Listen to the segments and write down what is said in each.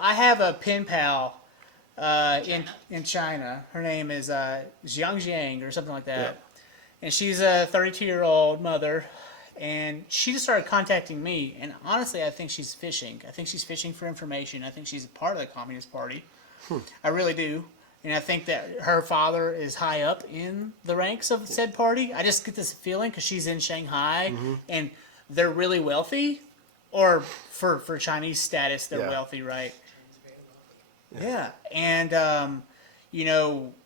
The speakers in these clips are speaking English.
I have a pen pal in China. Her name is Jiang Jiang or something like that. Yeah. And she's a 32-year-old mother. And she just started contacting me. And honestly, I think she's fishing. I think she's fishing for information. I think she's a part of the Communist Party. I really do. And I think that her father is high up in the ranks of said party. I just get this feeling because she's in Shanghai and they're really wealthy. Or for Chinese status, they're wealthy, right? Yeah. And,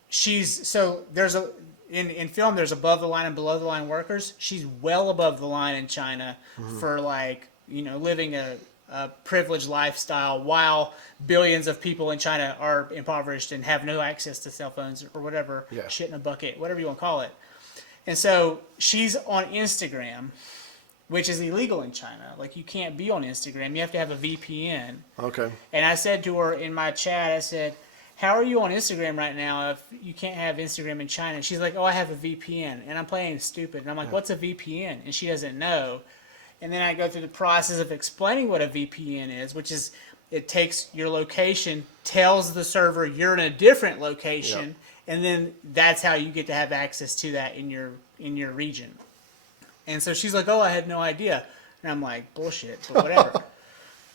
she's... So there's a... In film, there's above the line and below the line workers. She's well above the line in China for living a privileged lifestyle while billions of people in China are impoverished and have no access to cell phones or whatever, shit in a bucket, whatever you want to call it. And so she's on Instagram, which is illegal in China. Like, you can't be on Instagram. You have to have a VPN. Okay. And I said to her in my chat, I said, how are you on Instagram right now if you can't have Instagram in China? And she's like, oh, I have a VPN. And I'm playing stupid. And I'm like, what's a VPN? And she doesn't know. And then I go through the process of explaining what a VPN is, which is it takes your location, tells the server you're in a different location, and then that's how you get to have access to that in your region. And so she's like, oh, I had no idea. And I'm like, bullshit, but whatever.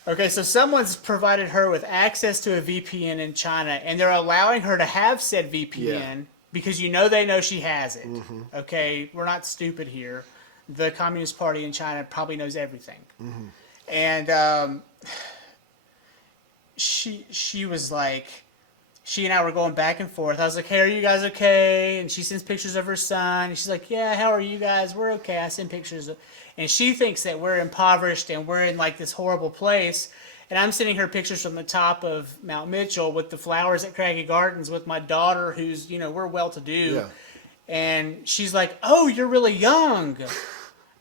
Okay, so someone's provided her with access to a VPN in China, and they're allowing her to have said VPN because they know she has it. Okay, we're not stupid here. The Communist Party in China probably knows everything. And she was like, she and I were going back and forth. I was like, hey, are you guys okay? And she sends pictures of her son. And she's like, yeah, how are you guys? We're okay. I send pictures of... And she thinks that we're impoverished and we're in like this horrible place. And I'm sending her pictures from the top of Mount Mitchell with the flowers at Craggy Gardens with my daughter who's, we're well-to-do. Yeah. And she's like, oh, you're really young.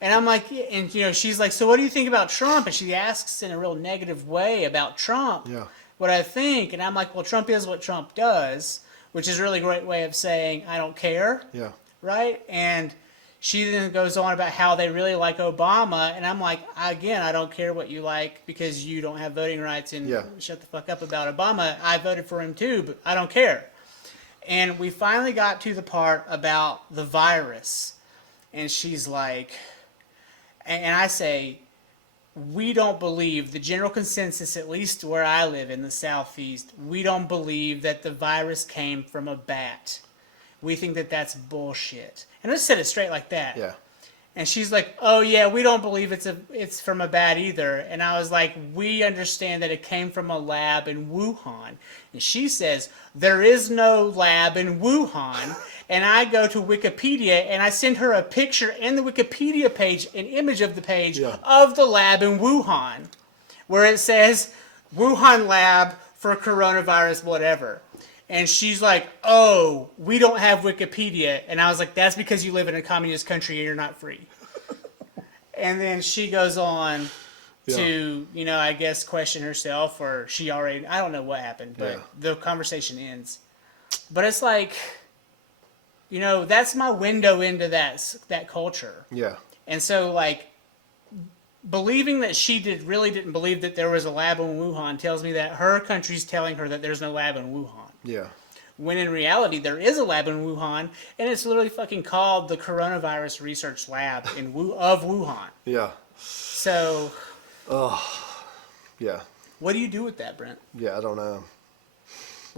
And I'm like, and she's like, so what do you think about Trump? And she asks in a real negative way about Trump. Yeah. What I think. And I'm like, well, Trump is what Trump does, which is a really great way of saying, I don't care. Yeah. Right? And she then goes on about how they really like Obama, and I'm like, again, I don't care what you like because you don't have voting rights and shut the fuck up about Obama. I voted for him too, but I don't care. And we finally got to the part about the virus, and she's like, and I say, we don't believe, the general consensus, at least where I live in the Southeast, we don't believe that the virus came from a bat. We think that that's bullshit. And I just said it straight like that. Yeah. And she's like, oh, yeah, we don't believe it's from a bat either. And I was like, we understand that it came from a lab in Wuhan. And she says, there is no lab in Wuhan. And I go to Wikipedia, and I send her a picture in the Wikipedia page, an image of the page of the lab in Wuhan, where it says, Wuhan lab for coronavirus, whatever. And she's like, oh, we don't have Wikipedia. And I was like, that's because you live in a communist country and you're not free. And then she goes on to, I guess, question herself, or she already, I don't know what happened, but the conversation ends. But it's like, that's my window into that culture. Yeah. And so, like, believing that she really didn't believe that there was a lab in Wuhan tells me that her country's telling her that there's no lab in Wuhan. Yeah. When in reality, there is a lab in Wuhan, and it's literally fucking called the Coronavirus Research Lab of Wuhan. Yeah. So... yeah. What do you do with that, Brent? Yeah, I don't know.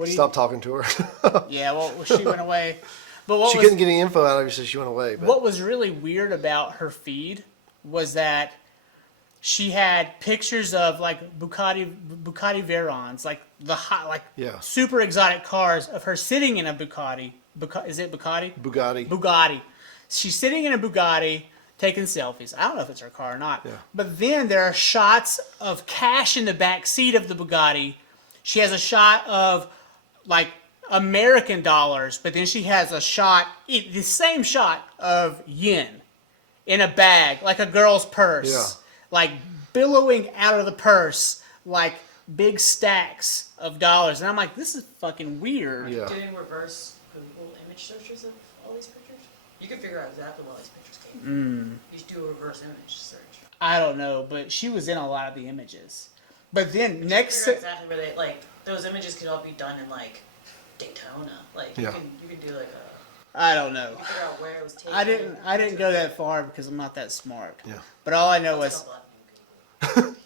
Stop talking to her. Yeah, well, she went away. But she couldn't get any info out of her, so she went away. But. What was really weird about her feed was that she had pictures of like Bugatti Veyrons, like super exotic cars of her sitting in a Bugatti. Is it Bugatti? Bugatti. Bugatti. She's sitting in a Bugatti taking selfies. I don't know if it's her car or not. Yeah. But then there are shots of cash in the back seat of the Bugatti. She has a shot of like American dollars, but then she has a shot, the same shot of yen in a bag, like a girl's purse. Yeah. Like billowing out of the purse, like big stacks of dollars. And I'm like, this is fucking weird. Yeah. Doing reverse Google image searches of all these pictures? You can figure out exactly where all these pictures came from. You just do a reverse image search. I don't know, but she was in a lot of the images. But then Just next figure to, out exactly where they like those images could all be done in like Daytona. Like Yeah. you can do like a I don't know. you can figure out where it was taken. I didn't go that far because I'm not that smart. Yeah. But all I know Let's was, look up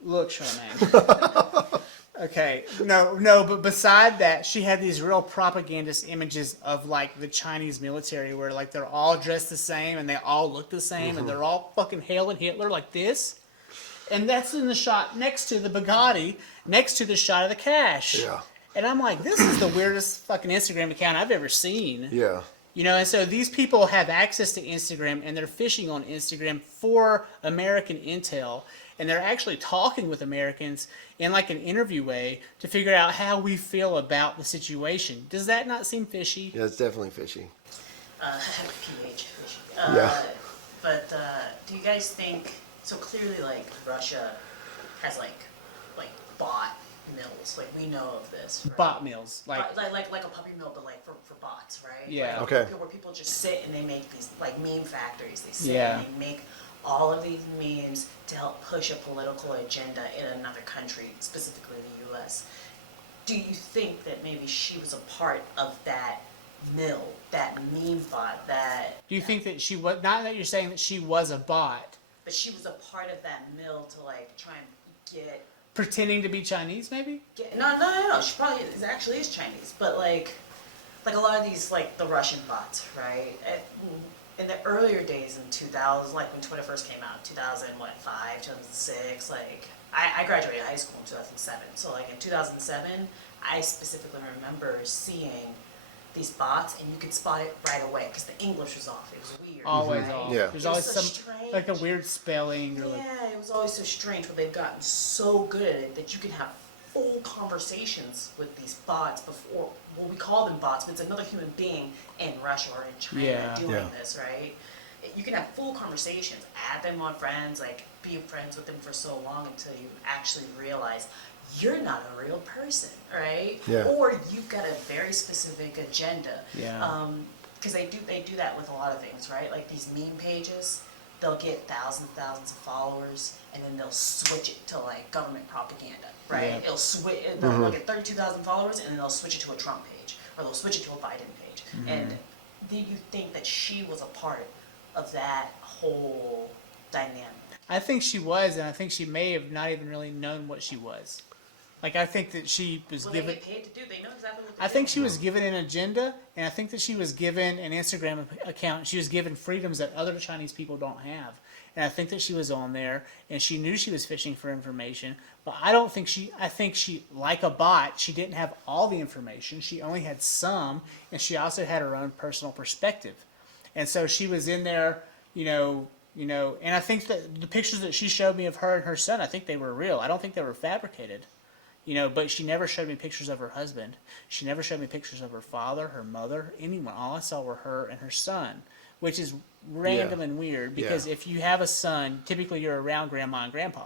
look, Charmaine. Okay, no, but beside that, she had these real propagandist images of like the Chinese military where like they're all dressed the same and they all look the same and they're all fucking hailing Hitler like this. And that's in the shot next to the Bugatti, next to the shot of the cash. Yeah. And I'm like, this is the weirdest fucking Instagram account I've ever seen. Yeah. You know, and so these people have access to Instagram and they're fishing on Instagram for American intel. And they're actually talking with Americans in like an interview way to figure out how we feel about the situation. Does that not seem fishy? Yeah, it's definitely fishy. PH fishy. Yeah. But do you guys think so? Clearly, like Russia has like bot mills. Like we know of this. Right? Bot mills, like like a puppy mill, but like for bots, right? Yeah. Like, Okay. Where people just sit and they make these like meme factories. They sit Yeah. and they make all of these memes to help push a political agenda in another country, specifically the U.S. Do you think that maybe she was a part of that mill, that meme bot, that? do you think that she was, not that you're saying that she was a bot, But she was a part of that mill to like try and pretending to be Chinese maybe? no. She probably actually is Chinese, but like a lot of these like the Russian bots, right? In the earlier days in 2000, like when Twitter first came out, 2005, 2006, like I graduated high school in 2007. So like in 2007, I specifically remember seeing these bots, and you could spot it right away because the English was off. It was weird. Always right? off. Yeah. There's It was always so some strange. like a weird spelling or like Yeah, it was always so strange, but they've gotten so good at it that you can have full conversations with these bots before, well, we call them bots, but it's another human being in Russia or in China Yeah. doing Yeah. this, right? You can have full conversations, add them on friends, like be friends with them for so long until you actually realize you're not a real person, right? Yeah. Or you've got a very specific agenda. Yeah. Because they do that with a lot of things, right? Like these meme pages, they'll get thousands of followers, and then they'll switch it to like government propaganda, right? Yeah. It'll switch. They'll get 32,000 followers, and then they'll switch it to a Trump page, or they'll switch it to a Biden page. And do you think that she was a part of that whole dynamic? I think she was, and I think she may have not even really known what she was. Like I think that she was Well, given. they get paid to do. They know exactly what to I do. think she was given an agenda, and I think that she was given an Instagram account. She was given freedoms that other Chinese people don't have. And I think that she was on there, and she knew she was fishing for information. But I don't think I think she, like a bot, she didn't have all the information. She only had some, and she also had her own personal perspective. And so she was in there, and I think that the pictures that she showed me of her and her son, I think they were real. I don't think they were fabricated. But she never showed me pictures of her husband. She never showed me pictures of her father, her mother, anyone. All I saw were her and her son, which is random and weird because if you have a son, typically you're around grandma and grandpa.